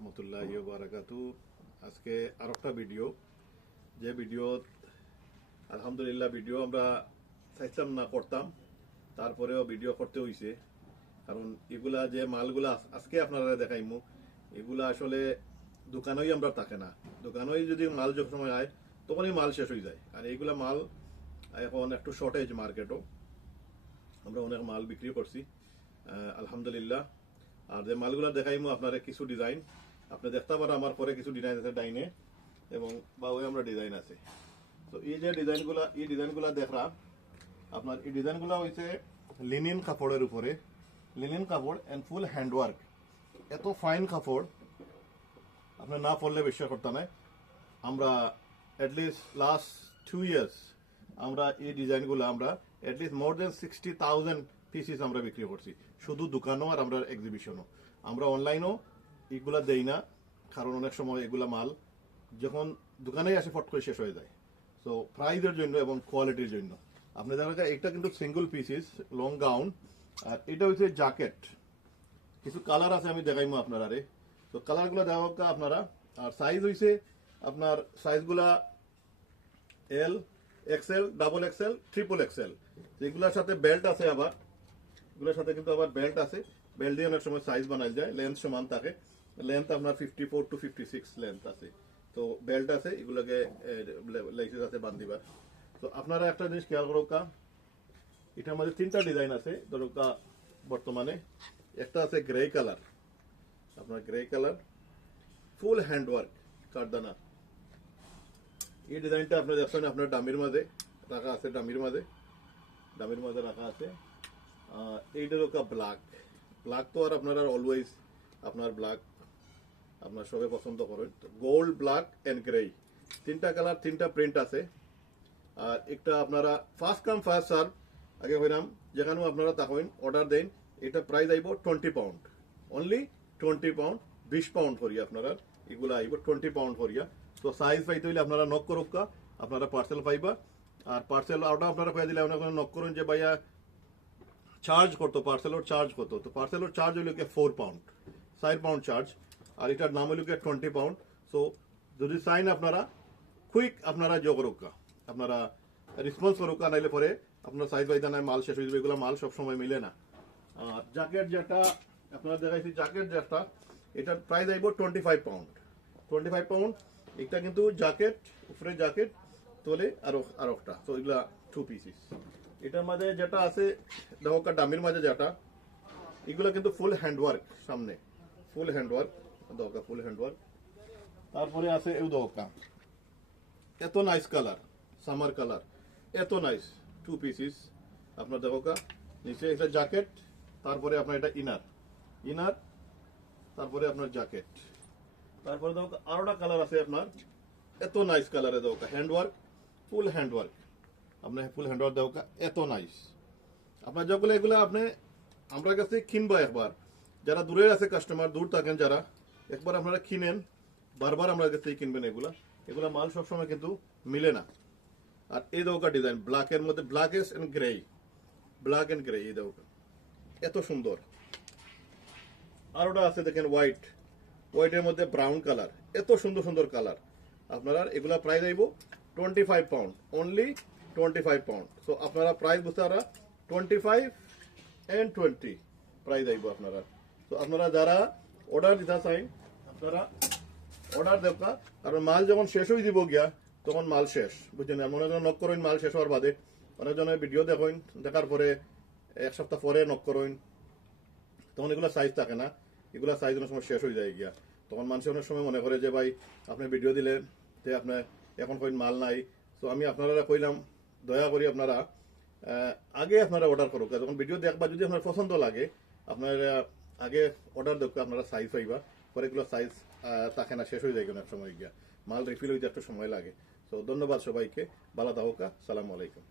রহমতুল্লাহি ওয়া বারাকাতু। আজকে আরেকটা ভিডিও, যে ভিডিও আলহামদুলিল্লাহ ভিডিও আমরা চাইতাম না করতাম, তারপরেও ভিডিও করতে হইছে। কারণ এগুলা যে মালগুলা আজকে আপনারা দেখাইমু, এগুলা আসলে দোকানেই আমরা থাকে না। দোকানেই যদি মাল যখন সময় হয় তখনই মাল শেষ হয়ে যায়। আর এইগুলা মাল এখন একটু শর্টেজ মার্কেটও, আমরা অনেক মাল বিক্রি করছি আলহামদুলিল্লাহ। আর যে মালগুলা দেখাইমু আপনারা কিছু ডিজাইন আপনি দেখতে পারেন, আমার পরে কিছু ডিজাইন আছে ডাইনে এবং বা ওই আমরা ডিজাইন আছে। তো এই যে ডিজাইনগুলা দেখরা আপনার এই ডিজাইনগুলা হয়েছে লিনিন কাপড়ের উপরে, লিনিন কাপড় এন্ড ফুল হ্যান্ডওয়ার্ক। এত ফাইন কাপড় আপনার না পড়লে বিশ্বাস করতে নাই। আমরা অ্যাটলিস্ট লাস্ট 2 years আমরা এই ডিজাইনগুলো আমরা অ্যাটলিস্ট মোর দেন 60,000 পিসেস আমরা বিক্রি করছি, শুধু দোকানও আর আমরা এক্সিবিশনও। আমরা অনলাইনও এগুলা দেই না, কারণ অনেক সময় এগুলা মাল যখন দোকানেই আসে ফট করে শেষ হয়ে যায়। সো প্রাইজের জন্য এবং কোয়ালিটির জন্য আপনি দেখা এটা কিন্তু সিঙ্গল পিসেস লং গাউন, আর এটা হচ্ছে জ্যাকেট। কিছু কালার আছে আমি দেখাইমু আপনারা। তো কালারগুলো দেওয়া হোক আপনারা। আর সাইজ হইছে আপনার সাইজগুলা L, XL, double XL, triple XL. এগুলোর সাথে বেল্ট আছে, আবার এগুলোর সাথে কিন্তু আবার বেল্ট আছে। বেল্ট দিয়ে অনেক সময় সাইজ বানাই যায়, লেন্থ সমান থাকে। লেন্থ আপনার 54 to 56 লেন্থ আছে। তো বেল্ট আছে, এগুলোকে লেসেস আছে বান্ধিবার। তো আপনারা একটা জিনিস খেয়াল করোকা, এটার মধ্যে 3টা ডিজাইন আছে ধরোকা বর্তমানে। একটা আছে গ্রে কালার, আপনার গ্রে কালার ফুল হ্যান্ডওয়ার্ক কারদানা। এই ডিজাইনটা আপনি দেখছেন আপনার ডামির মাঝে রাখা আছে, ডামির মাঝে রাখা আছে। এইটার ওকা ব্ল্যাক, ব্ল্যাক তো আর আপনারা অলওয়েজ আপনার ব্ল্যাক আপনার সবাই পছন্দ করেন। গোল্ড, ব্ল্যাক এন্ড গ্রে, 3টা কালার, 3টা প্রিন্ট আছে। আর একটা আপনারা ফার্স্ট কাম ফার্স্ট সার্ভ আগে হইলাম, যেখানেও আপনারা তখন অর্ডার দেন। এটা প্রাইস আইব 20 পাউন্ড, অনলি 20 পাউন্ড, 20 পাউন্ড করিয়া আপনারা এগুলো আইব 20 পাউন্ড করিয়া। তো সাইজ পাইতে হইলে আপনারা নক করুকা, আপনারা পার্সেল পাইবা। আর পার্সেল অর্ডার আপনারা পাই দিলে আপনারা নক করুন যে ভাইয়া চার্জ করতো, পার্সেলের চার্জ কত। তো পার্সেলের চার্জ হইল 4 পাউন্ড, 4 পাউন্ড চার্জ। আর এটার নাম হইল 20 পাউন্ড। সো যদি চাইন আপনারা কুইক আপনারা যোগ করুকা, আপনারা রেসপন্স করুকা, নাইলে পরে আপনার সাইজ পাইতে নাই, মাল শেষ হয়ে যাবে। এগুলো মাল সবসময় মিলে না। আর জ্যাকেট যেটা আপনারা দেখাইছি, জ্যাকেট যেটা এটার প্রাইস আইব 25 পাউন্ড, 25 পাউন্ড। এটা কিন্তু জ্যাকেট, উপরে জ্যাকেট, তোলে আর একটা। তো এগুলা 2 পিসেস। এটার মাঝে যেটা আছে দেখো ডামির মাঝে যেটা, এগুলা কিন্তু ফুল হ্যান্ডওয়ার্ক, সামনে ফুল হ্যান্ডওয়ার্ক দরকার, ফুল হ্যান্ডওয়ার্ক। তারপরে আছে এই দরকার, এত নাইস কালার, সামার কালার, এত নাইস 2 পিসেস। আপনার দেখো নিচে একটা জ্যাকেট, তারপরে আপনার এটা ইনার, তারপরে আপনার জ্যাকেট। তারপরে দেখো আরোটা কালার আছে আপনার, এত নাইস কালারে দেখো হ্যান্ডওয়ার্ক, ফুল হ্যান্ডওয়ার্ক। আপনার ফুল হ্যান্ডওয়ার্ক দেখো এত নাইস। আপনার যেগুলো এগুলো আপনি আমার কাছে কিনবা একবার, যারা দূরে আছে কাস্টমার, দূর থাকেন যারা, একবার আপনারা কিনেন, বারবার আমার কাছে কিনবেন। এগুলা মাল সবসময় কিন্তু মিলে না। আর এই দেখো ডিজাইন ব্ল্যাকের মধ্যে, black and grey, black and grey, এই দেখো এত সুন্দর। আর ওটা আছে দেখেন হোয়াইটের মধ্যে ব্রাউন কালার, এত সুন্দর সুন্দর কালার। আপনারা এগুলা প্রাইস আইব 25 পাউন্ড, অনলি 25 পাউন্ড। সো আপনারা প্রাইস বুঝতে পারা 25 and 20 প্রাইস আইব আপনারা। তো আপনারা যারা অর্ডার দিতে চাই আপনারা অর্ডার দেবা, কারণ মাল যখন শেষ হয়ে দিব গিয়া তখন মাল শেষ, বুঝছেন। মনে জন নক করেন মাল শেষ হওয়ার বাদে, অনেকজনের ভিডিও দেখেন, দেখার পরে 1 সপ্তাহ পরে নক করেন, তখন এগুলো সাইজ থাকে না। এগুলো সাইজ অনেক সময় শেষ হয়ে যায় গিয়া, তখন মানুষ অনেক সময় মনে করে যে ভাই আপনি ভিডিও দিলে যে আপনার এখন কইন মাল নাই। তো আমি আপনারা কইলাম দয়া করি আপনারা আগে আপনারা অর্ডার করুক, যখন ভিডিও দেখবা যদি আপনার পছন্দ লাগে আপনারা আগে অর্ডার দেখো, আপনারা সাইজ পাইবা। পরে এগুলো সাইজ থাকে না, শেষ হয়ে যায় অনেক সময় গিয়া, মাল রিফিল হইতে একটু সময় লাগে। তো ধন্যবাদ সবাইকে, ভালো থাকুকা, সালামু আলাইকুম।